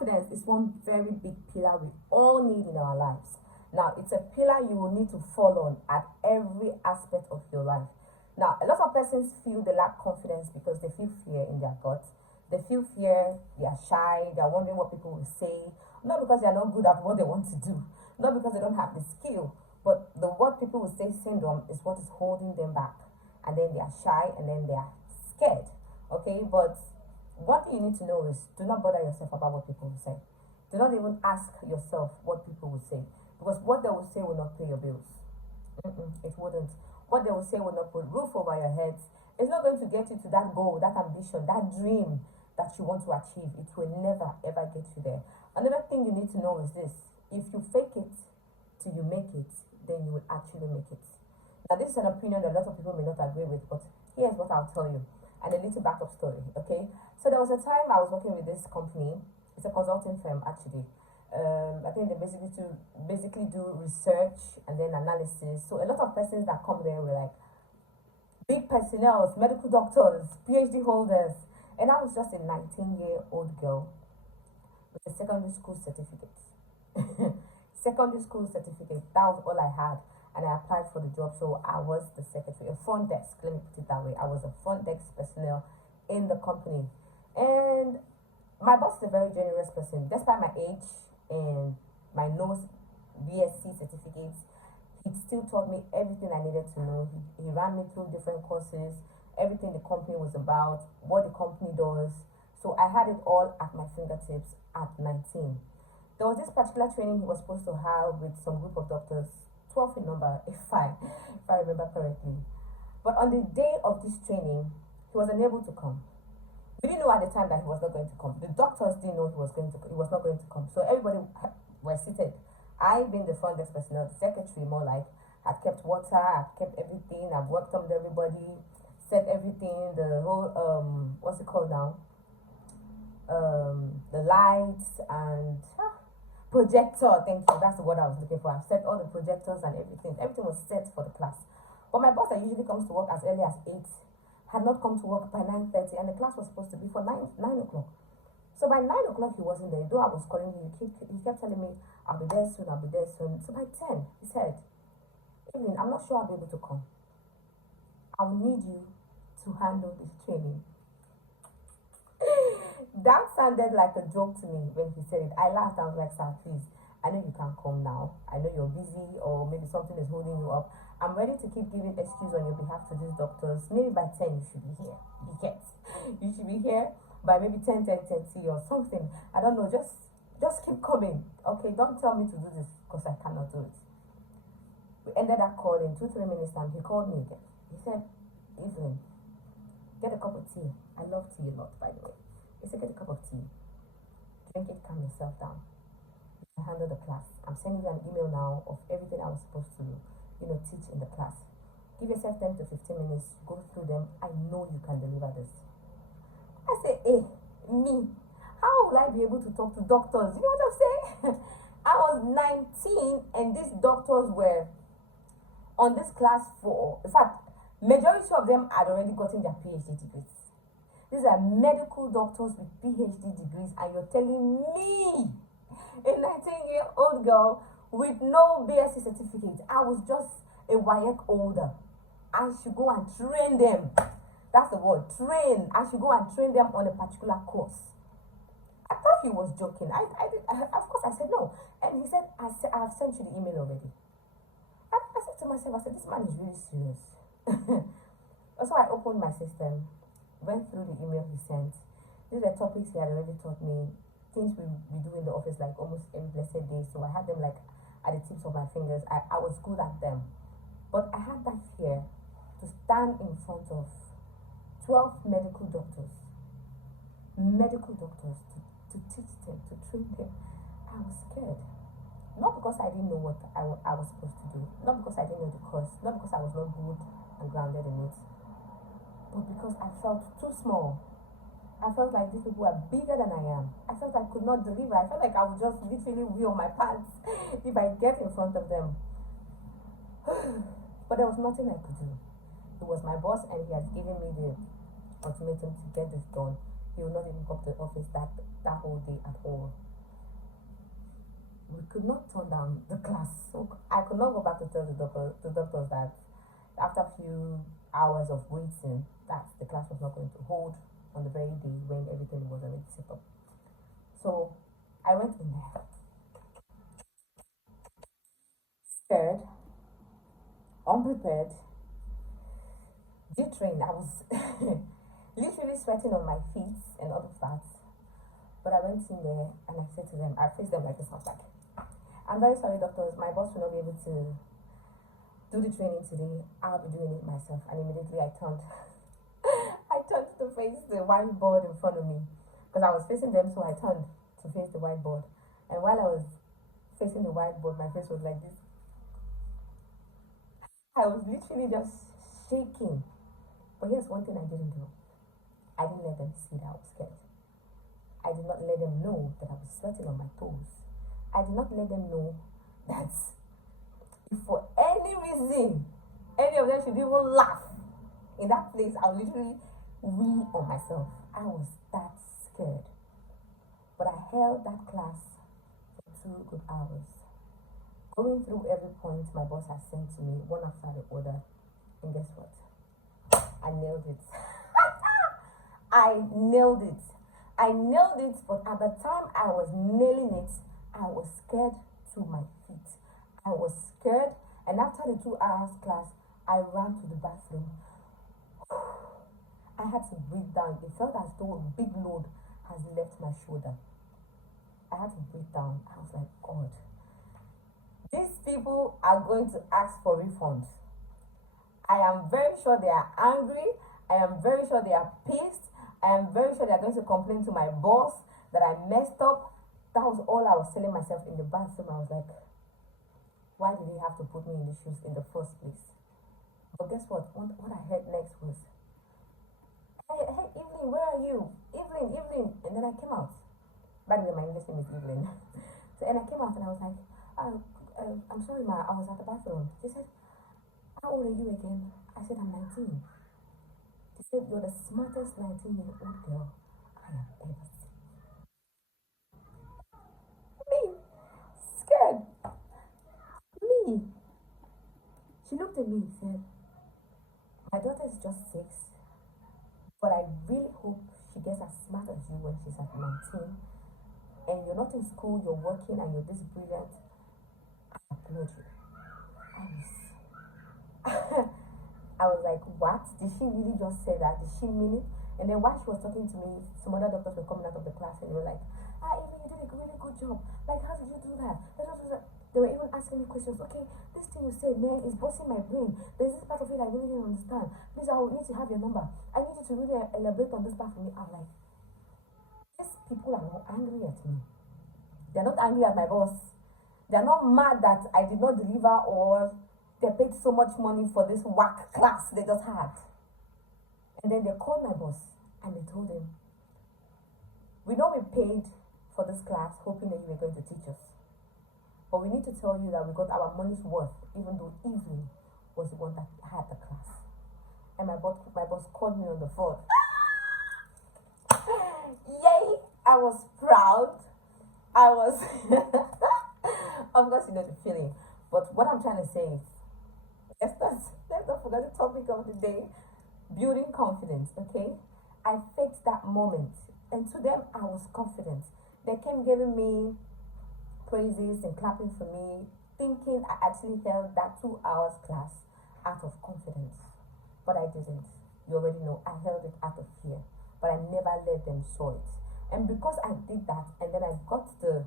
confidence is one very big pillar we all need in our lives. Now, it's a pillar you will need to fall on at every aspect of your life. Now, a lot of persons feel they lack confidence because they feel fear in their gut. They feel fear, they are shy, they are wondering what people will say, not because they are not good at what they want to do, not because they don't have the skill, but the what people will say syndrome is what is holding them back. And then they are shy and then they are scared. Okay, but what you need to know is do not bother yourself about what people will say. Do not even ask yourself what people will say because what they will say will not pay your bills. It wouldn't. What they will say will not put roof over your heads. It's not going to get you to that goal, that ambition, that dream that you want to achieve. It will never ever get you there. Another thing you need to know is this: if you fake it till you make it, then you will actually make it. Now, this is an opinion that a lot of people may not agree with, but here's what I'll tell you and a little backup story. Okay, so there was a time I was working with this company. It's a consulting firm actually. I think they basically do research and then analysis. So a lot of persons that come there were like big personnel, medical doctors, PhD holders, and I was just a 19-year-old girl with a secondary school certificate. Secondary school certificate. That was all I had, and I applied for the job. So I was the secretary, a front desk. Let me put it that way. I was a front desk personnel in the company, and my boss is a very generous person. Despite my age and my no BSc certificates, he still taught me everything I needed to know. He ran me through different courses, everything the company was about, what the company does. So I had it all at my fingertips at 19. There was this particular training he was supposed to have with some group of doctors, 12 in number, if I remember correctly. But on the day of this training, he was unable to come. We didn't know at the time that he was not going to come. The doctors didn't know he was not going to come. So everybody were seated. I, being the front desk personnel, the secretary more like, had kept water, had kept everything, I've welcomed everybody, set everything, the whole what's it called now? The lights and projector, thank you, that's the word I was looking for. I've set all the projectors and everything. Everything was set for the class. But my boss that usually comes to work as early as 8 had not come to work by 9:30, and the class was supposed to be for 9 o'clock. So by 9 o'clock he wasn't there. Though I was calling him, he kept telling me, I'll be there soon, I'll be there soon. So by 10, he said, Evelyn, I'm not sure I'll be able to come. I'll need you to handle this training. That sounded like a joke to me when he said it. I laughed. I was like, sir, please, I know you can't come now. I know you're busy or maybe something is holding you up. I'm ready to keep giving excuse on your behalf to these doctors. Maybe by 10 you should be here. You get? You should be here by maybe 10:30 or something. I don't know. Just keep coming. Okay, don't tell me to do this because I cannot do it. We ended that call in 2-3 minutes time. He called me again. He said, Evelyn, get a cup of tea. I love tea a lot, by the way. He said, get a cup of tea. Drink it, calm yourself down. I handle the class. I'm sending you an email now of everything I was supposed to teach in the class. Give yourself 10 to 15 minutes, go through them. I know you can deliver this. I say, hey, me, how will I be able to talk to doctors? You know what I'm saying? I was 19 and these doctors were on this class for, in fact, majority of them had already gotten their PhD degrees. These are medical doctors with PhD degrees, and you're telling me, a 19-year-old girl with no BSc certificate, I was just a WAEC older. I should go and train them. That's the word, train. I should go and train them on a particular course. I thought he was joking. Of course, I said no. And he said, I've sent you the email already. I said to myself, this man is really serious. So I opened my system, went through the email he sent. These are topics he had already taught me, things we do in the office like almost every blessed day. So I had them like at the tips of my fingers. I was good at them. But I had that fear to stand in front of 12 medical doctors to teach them, to train them. I was scared. Not because I didn't know what I was supposed to do, not because I didn't know the course, not because I was not good and grounded in it, but because I felt too small. I felt like these people are bigger than I am. I felt I could not deliver. I felt like I would just literally wheel my pants if I get in front of them. But there was nothing I could do. He was my boss and he had given me the ultimatum to get this done. He would not even come to the office that whole day at all. we could not turn down the class. So I could not go back to tell the doctors that after a few hours of waiting, that the class was not going to hold on the very day when everything was already set up. So I went in there, scared, unprepared, did train. I was literally sweating on my feet and all of that. But I went in there and I said to them, I faced them like this. I was like, I'm very sorry, doctors. My boss will not be able to do the training today. I'll be doing it myself. And immediately I turned, I turned to face the whiteboard in front of me because I was facing them. So I turned to face the whiteboard. And while I was facing the whiteboard, my face was like this. I was literally just shaking. But here's one thing I didn't do. I didn't let them see that I was scared. I did not let them know that I was sweating on my toes. I did not let them know that if for any reason any of them should even laugh in that place, I would literally wee on myself. I was that scared. But I held that class for 2 good hours, going through every point my boss has sent to me, one after the other. And guess what? I nailed it. I nailed it. I nailed it, but at the time I was nailing it, I was scared to my feet. I was scared, and after the 2 hours class, I ran to the bathroom. I had to breathe down. It felt as though a big load has left my shoulder. I had to breathe down. I was like, God, these people are going to ask for refunds. I am very sure they are angry. I am very sure they are pissed. I am very sure they are going to complain to my boss that I messed up. That was all I was telling myself in the bathroom. I was like, why did he have to put me in the shoes in the first place? But guess what? What I heard next was, hey, Evelyn, where are you? Evelyn. And then I came out. By the way, my English name is Evelyn. And I came out and I was like, I'm sorry, ma, I was at the bathroom. She said, how old are you again? I said, I'm 19. She said, you're the smartest 19-year-old girl I have ever seen. Me, scared. Me. She looked at me and said, my daughter is just 6, but I really hope she gets as smart as you when she's at 19. And you're not in school, you're working, and you're this brilliant. I applaud you. I was I was like, what? Did she really just say that? Did she mean it? And then while she was talking to me, some other doctors were coming out of the class and they were like, Amy, you did a really good job. Like, how did you do that? They were even asking me questions. Okay, this thing you said, man, is busting my brain. There's this part of it I really didn't understand. Please, I will need to have your number. I need you to really elaborate on this part for me. I'm like, these people are not angry at me. They're not angry at my boss. They're not mad that I did not deliver or they paid so much money for this whack class they just had. And then they called my boss and they told him, we know we paid for this class hoping that you were going to teach us. But we need to tell you that we got our money's worth, even though Evelyn was the one that had the class. And my boss called me on the phone. Yay! I was proud. I was, of course, you know the feeling. But what I'm trying to say is, let's not forget the topic of the day, building confidence, okay? I faked that moment. And to them, I was confident. They came giving me praises and clapping for me, thinking I actually held that 2 hours class out of confidence. But I didn't. You already know, I held it out of fear. But I never let them saw it. And because I did that, and then I got the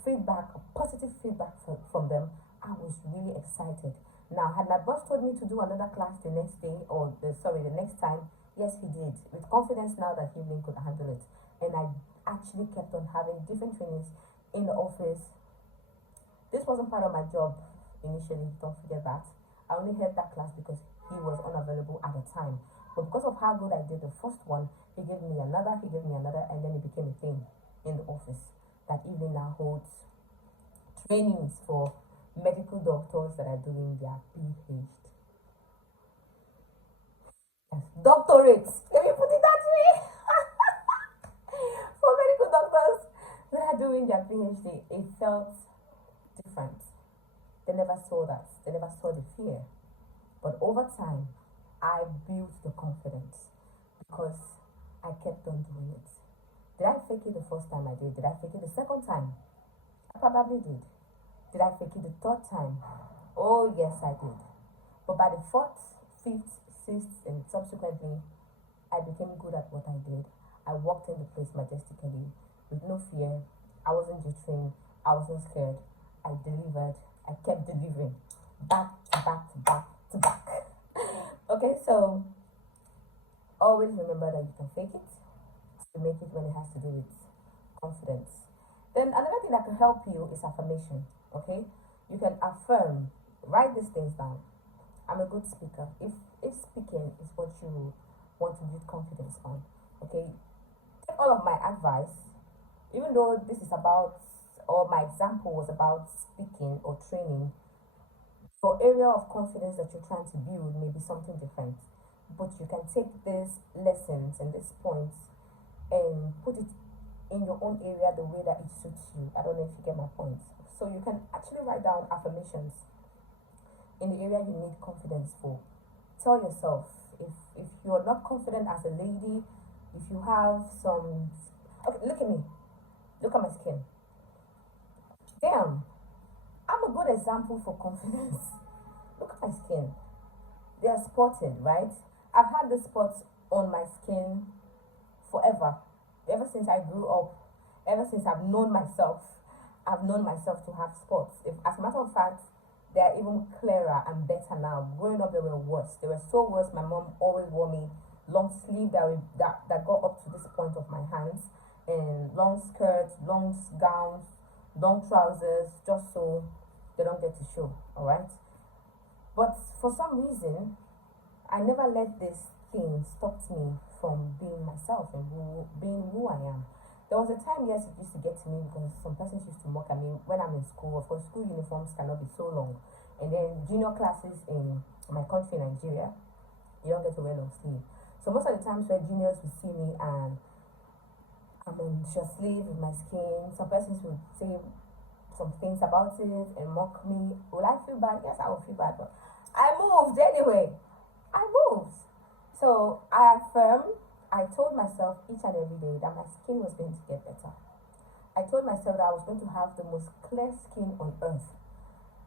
feedback, positive feedback from them, I was really excited. Now, had my boss told me to do another class the next day, or the next time, yes, he did. With confidence now that Evelyn could handle it. And I actually kept on having different trainings in the office. This wasn't part of my job initially, don't forget that. I only held that class because he was unavailable at the time. But because of how good I did the first one, he gave me another, and then it became a thing in the office that Evelyn now holds trainings for medical doctors that are doing their PhD. Yes, doctorates. Let me put it that way. For medical doctors that are doing their PhD, it felt different. They never saw that. They never saw the fear. But over time, I built the confidence because I kept on doing it. Did I fake it the first time I did? Did I fake it the second time? I probably did. Did I fake it the third time? Oh, yes, I did. But by the fourth, fifth, sixth, and subsequently, I became good at what I did. I walked in the place majestically with no fear. I wasn't jittering. I wasn't scared. I delivered. I kept delivering. Back to back to back to back. Okay, so always remember that you can fake it to make it when it has to do with confidence. Then another thing that can help you is affirmation. Okay, you can affirm. Write these things down. I'm a good speaker. If speaking is what you want to build confidence on, okay, take all of my advice, even though this is about, or my example was about speaking or training. Your area of confidence that you're trying to build may be something different, but you can take these lessons and these points and put it in your own area the way that it suits you. I don't know if you get my point. So you can actually write down affirmations in the area you need confidence for. Tell yourself, if you're not confident as a lady, if you have some, okay, look at me, look at my skin. Damn, I'm a good example for confidence. Look at my skin. They are spotted, right? I've had the spots on my skin forever. Ever since I grew up, ever since I've known myself to have spots. If, as a matter of fact, they are even clearer and better now. Growing up, they were worse. They were so worse. My mom always wore me long sleeve that got up to this point of my hands, and long skirts, long gowns, long trousers, just so they don't get to show. All right. But for some reason, I never let this thing stop me from being myself and being who I am. There was a time, yes, it used to get to me because some persons used to mock at me when I'm in school. Of course, school uniforms cannot be so long. And then junior classes in my country, Nigeria, you don't get to wear long sleeve. So most of the times when juniors would see me and I'm in short sleeve with my skin, some persons would say some things about it and mock me. Will I feel bad? Yes, I will feel bad. But I moved anyway. I moved. So I affirmed, I told myself each and every day that my skin was going to get better. I told myself that I was going to have the most clear skin on earth.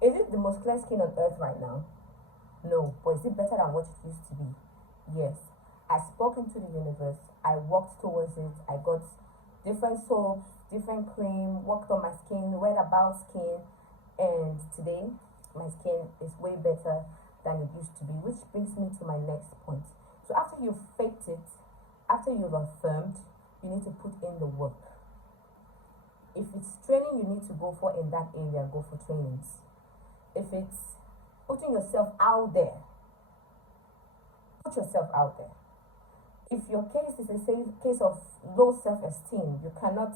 Is it the most clear skin on earth right now? No, but is it better than what it used to be? Yes. I spoke into the universe. I walked towards it. I got different soaps, different cream, worked on my skin, read about skin, and today my skin is way better than it used to be, which brings me to my next point. So after you've faked it, after you've affirmed, you need to put in the work. If it's training you need to go for in that area, go for trainings. If it's putting yourself out there, put yourself out there. If your case is a case of low self-esteem, you cannot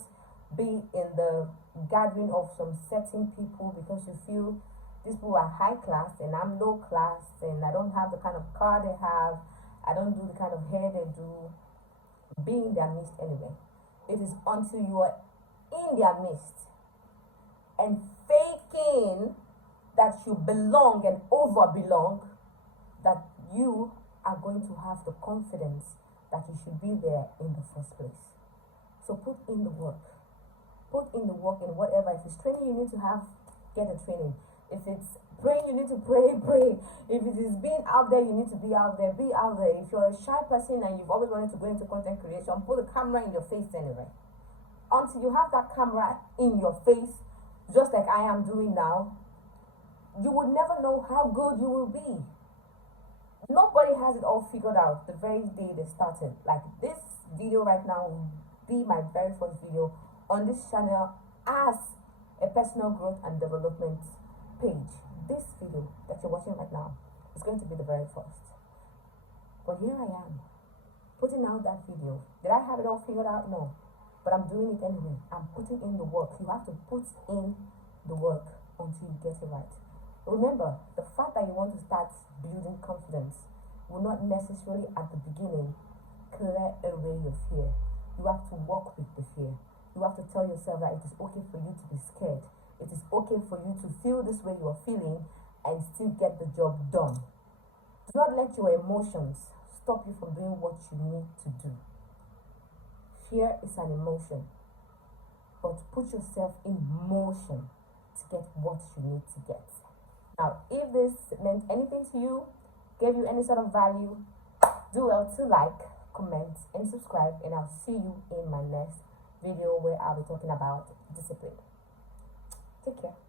be in the gathering of some certain people because you feel these people are high class and I'm low class and I don't have the kind of car they have, I don't do the kind of hair they do. Be in their midst anyway. It is until you are in their midst and faking that you belong and over belong that you are going to have the confidence that you should be there in the first place. So put in the work. Put in the work in whatever. If it's training you need to have, get the training. If it's praying you need to pray, pray. If it is being out there, you need to be out there, be out there. If you're a shy person and you've always wanted to go into content creation, put a camera in your face anyway. Until you have that camera in your face, just like I am doing now, you would never know how good you will be. Nobody has it all figured out the very day they started. Like this video right now will be my very first video on this channel as a personal growth and development page. This video that you're watching right now is going to be the very first. But here I am, putting out that video. Did I have it all figured out? No. But I'm doing it anyway. I'm putting in the work. You have to put in the work until you get it right. Remember, the fact that you want to start building confidence will not necessarily at the beginning clear away your fear. You have to work with the fear. You have to tell yourself that it is okay for you to be scared. It is okay for you to feel this way you are feeling and still get the job done. Do not let your emotions stop you from doing what you need to do. Fear is an emotion, but put yourself in motion to get what you need to get. Now, if this meant anything to you, gave you any sort of value, do well to like, comment, and subscribe, and I'll see you in my next video where I'll be talking about discipline. Take care.